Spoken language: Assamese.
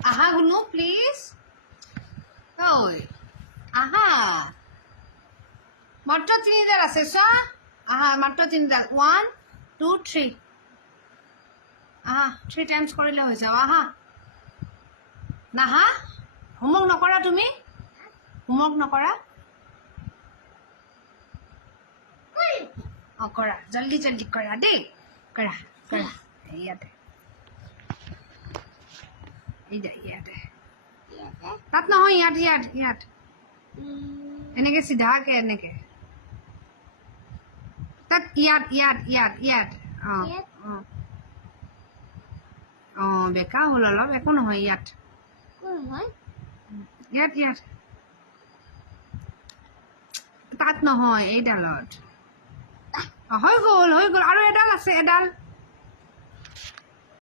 আহা গুনু প্লিজ ঐ আহা মাত্ৰ 3 আছে চোৱা আহা মাত্ৰ 3 1 2 3 আহা 3 টাইমস কৰিলে হৈ যাব আহা নাহা হোমৱৰ্ক নকৰা তুমি হোমৱৰ্ক নকৰা কৰা জলদি জলদি কৰা দেই কৰা কৰা ইয়াতে ইয়াতে তাত নহয় ইয়াত ইয়াত ইয়াত এনেকে চিধাকে এনেকে তাত ইয়াত ইয়াত ইয়াত ইয়াত বেকা হ'ল অলপ একো নহয় ইয়াত ইয়াত ইয়াত তাত নহয় এইডালত হৈ গ'ল আৰু এডাল আছে এডাল